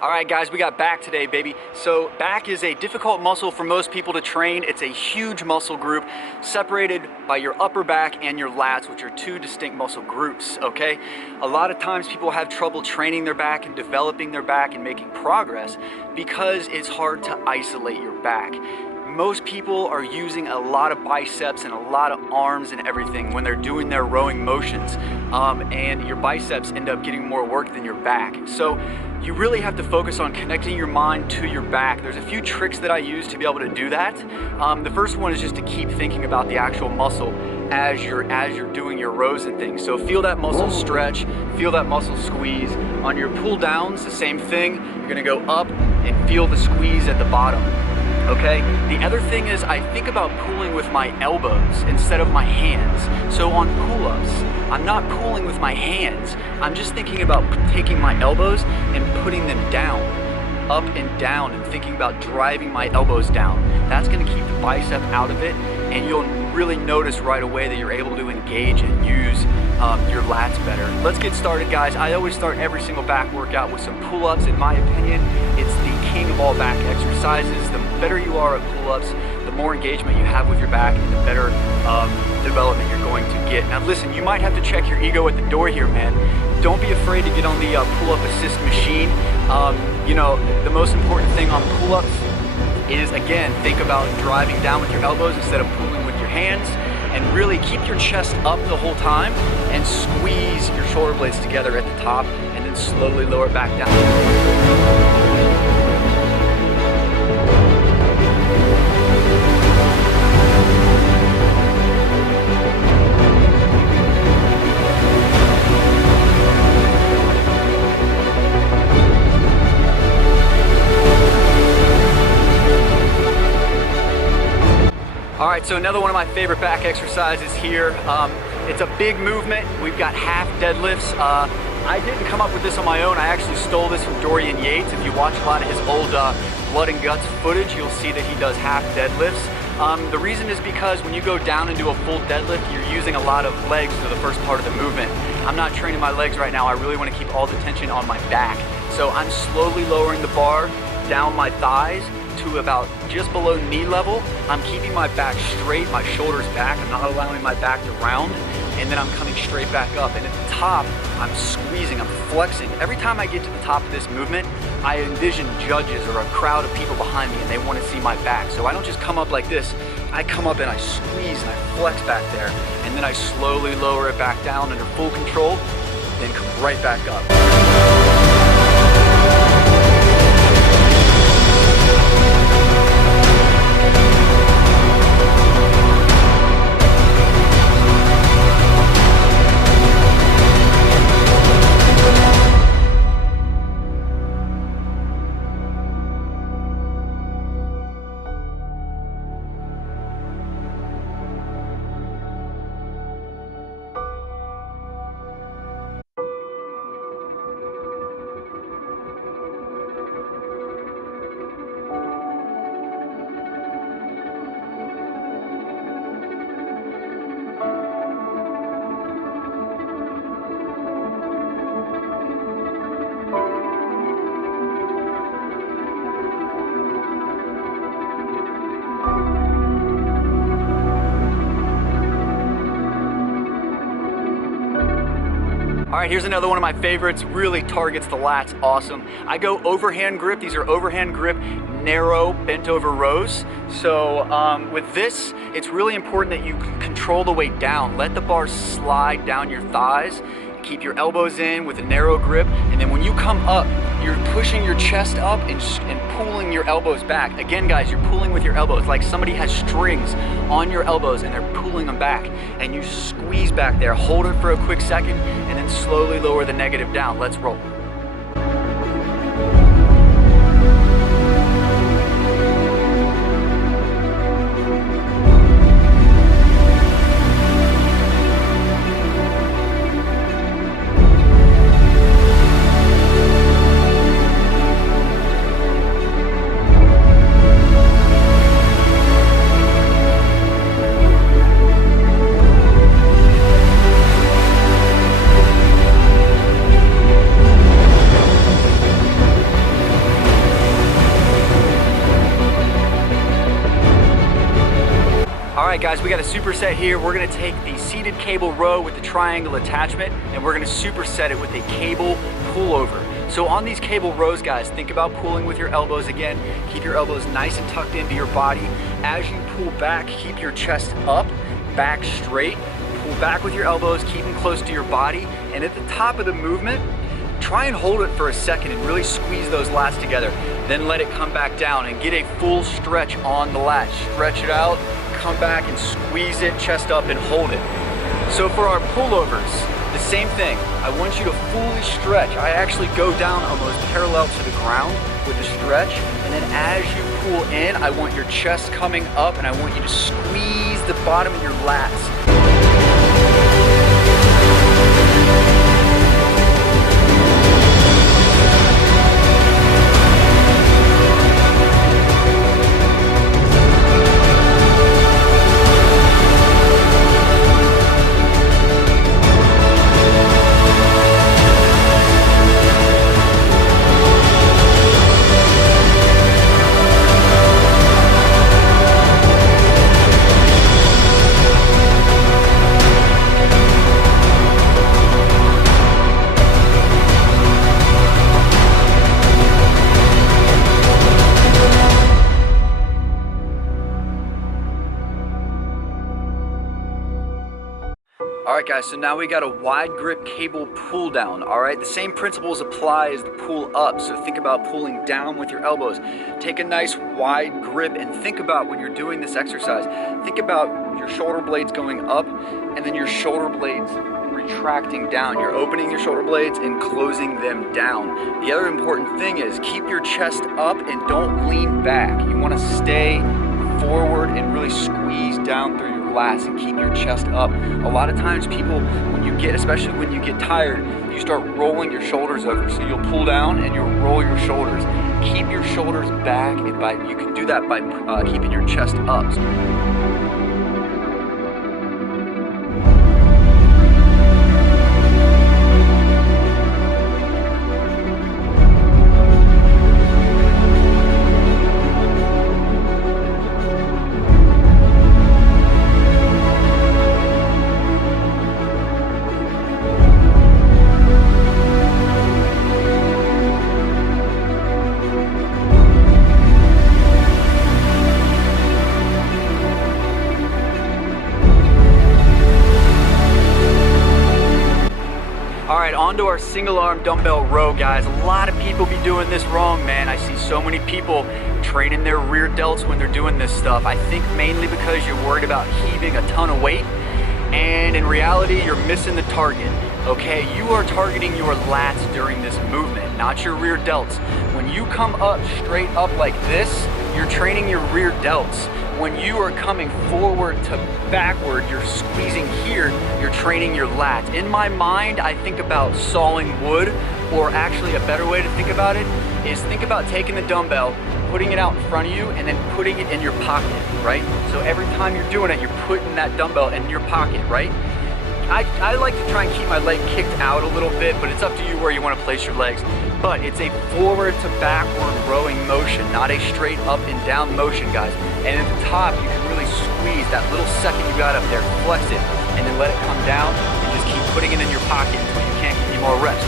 All right, guys, we got back today, baby. So back is a difficult muscle for most people to train. It's a huge muscle group separated by your upper back and your lats, which are two distinct muscle groups, okay? A lot of times people have trouble training their back and developing their back and making progress because it's hard to isolate your back. Most people are using a lot of biceps and a lot of arms and everything when they're doing their rowing motions, and your biceps end up getting more work than your back. So you really have to focus on connecting your mind to your back. There's a few tricks that I use to be able to do that. The first one is just to keep thinking about the actual muscle as you're doing your rows and things. So feel that muscle stretch, feel that muscle squeeze. On your pull downs, the same thing. You're gonna go up and feel the squeeze at the bottom. Okay? The other thing is I think about pulling with my elbows instead of my hands. So on pull-ups, I'm not pulling with my hands. I'm just thinking about taking my elbows and putting them down, up and down, and thinking about driving my elbows down. That's gonna keep the bicep out of it, and you'll really notice right away that you're able to engage and use your lats better. Let's get started, guys. I always start every single back workout with some pull-ups. In my opinion, it's the king of all back exercises. The better you are at pull-ups, the more engagement you have with your back and the better development you're going to get. Now listen, you might have to check your ego at the door here, man. Don't be afraid to get on the pull-up assist machine. You know, the most important thing on pull-ups is, again, think about driving down with your elbows instead of pulling with your hands, and really keep your chest up the whole time and squeeze your shoulder blades together at the top and then slowly lower it back down. All right, so another one of my favorite back exercises here. It's a big movement. We've got half deadlifts. I didn't come up with this on my own. I actually stole this from Dorian Yates. If you watch a lot of his old Blood and Guts footage, you'll see that he does half deadlifts. The reason is because when you go down and do a full deadlift, you're using a lot of legs for the first part of the movement. I'm not training my legs right now. I really want to keep all the tension on my back. So I'm slowly lowering the bar down my thighs to about just below knee level. I'm keeping my back straight, my shoulders back. I'm not allowing my back to round, and then I'm coming straight back up. And at the top, I'm squeezing, I'm flexing. Every time I get to the top of this movement, I envision judges or a crowd of people behind me, and they want to see my back. So I don't just come up like this. I come up and I squeeze and I flex back there, and then I slowly lower it back down under full control, then come right back up. All right, here's another one of my favorites, really targets the lats, awesome. I go overhand grip. These are overhand grip, narrow, bent over rows. So with this, it's really important that you control the weight down. Let the bar slide down your thighs. Keep your elbows in with a narrow grip, and then when you come up, you're pushing your chest up and pulling your elbows back. Again, guys, you're pulling with your elbows like somebody has strings on your elbows and they're pulling them back, and you squeeze back there. Hold it for a quick second and then slowly lower the negative down. Let's roll. right, guys, we got a superset here. We're gonna take the seated cable row with the triangle attachment, and we're gonna superset it with a cable pullover. So on these cable rows, guys, think about pulling with your elbows again. Keep your elbows nice and tucked into your body. As you pull back, keep your chest up, back straight. Pull back with your elbows, keep them close to your body. And at the top of the movement, try and hold it for a second and really squeeze those lats together. Then let it come back down and get a full stretch on the lat. Stretch it out, come back and squeeze it, chest up and hold it. So for our pullovers, the same thing. I want you to fully stretch. I actually go down almost parallel to the ground with the stretch, and then as you pull in, I want your chest coming up and I want you to squeeze the bottom of your lats. Alright guys, so now we got a wide grip cable pull down, alright? The same principles apply as the pull up, so think about pulling down with your elbows. Take a nice wide grip and think about when you're doing this exercise, think about your shoulder blades going up and then your shoulder blades retracting down. You're opening your shoulder blades and closing them down. The other important thing is keep your chest up and don't lean back. You want to stay forward and really squeeze down through your lats and keep your chest up. A lot of times people, especially when you get tired, you start rolling your shoulders over. So you'll pull down and you'll roll your shoulders. Keep your shoulders back, and you can do that by keeping your chest up. Onto our single arm dumbbell row, guys. A lot of people be doing this wrong, man. I see so many people training their rear delts when they're doing this stuff. I think mainly because you're worried about heaving a ton of weight, and in reality, you're missing the target. Okay, you are targeting your lats during this movement, not your rear delts. When you come up straight up like this, you're training your rear delts. When you are coming forward to backward, you're squeezing here, you're training your lats. In my mind, I think about sawing wood, or actually a better way to think about it is think about taking the dumbbell, putting it out in front of you, and then putting it in your pocket, right? So every time you're doing it, you're putting that dumbbell in your pocket, right? I like to try and keep my leg kicked out a little bit, but it's up to you where you want to place your legs. But it's a forward to backward rowing motion, not a straight up and down motion, guys. And at the top, you can really squeeze that little second you got up there, flex it, and then let it come down, and just keep putting it in your pocket until you can't get any more reps.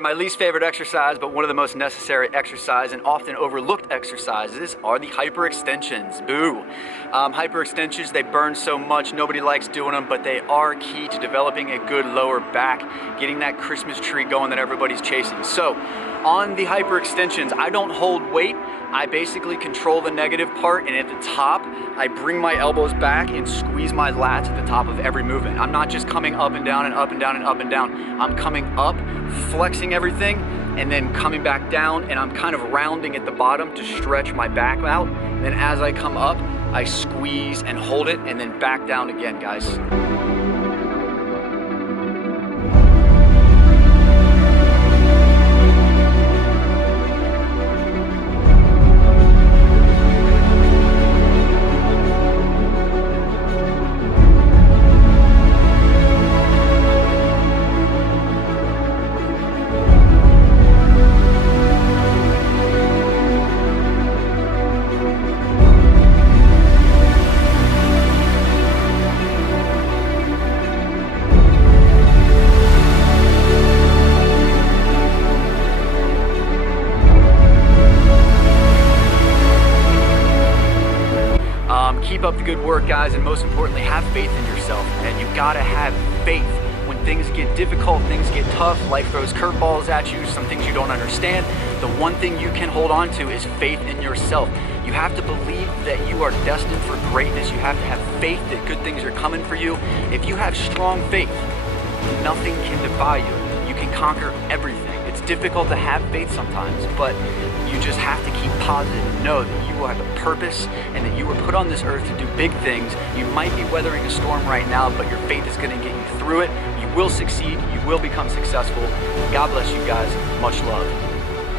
My least favorite exercise, but one of the most necessary exercise and often overlooked exercises are the hyperextensions. Boo! Hyperextensions, they burn so much, nobody likes doing them, but they are key to developing a good lower back, getting that Christmas tree going that everybody's chasing. So, on the hyperextensions, I don't hold weight. I basically control the negative part, and at the top, I bring my elbows back and squeeze my lats at the top of every movement. I'm not just coming up and down and up and down and up and down. I'm coming up, flexing everything, and then coming back down, and I'm kind of rounding at the bottom to stretch my back out. And then as I come up, I squeeze and hold it, and then back down again, guys. Keep up the good work, guys, and most importantly, have faith in yourself. And you gotta have faith. When things get difficult, things get tough, life throws curveballs at you, some things you don't understand, the one thing you can hold on to is faith in yourself. You have to believe that you are destined for greatness. You have to have faith that good things are coming for you. If you have strong faith, nothing can defy you. You can conquer everything. It's difficult to have faith sometimes, but you just have to keep positive and know that you have a purpose and that you were put on this earth to do big things. You might be weathering a storm right now, but your faith is going to get you through it. You will succeed. You will become successful. God bless you guys. Much love.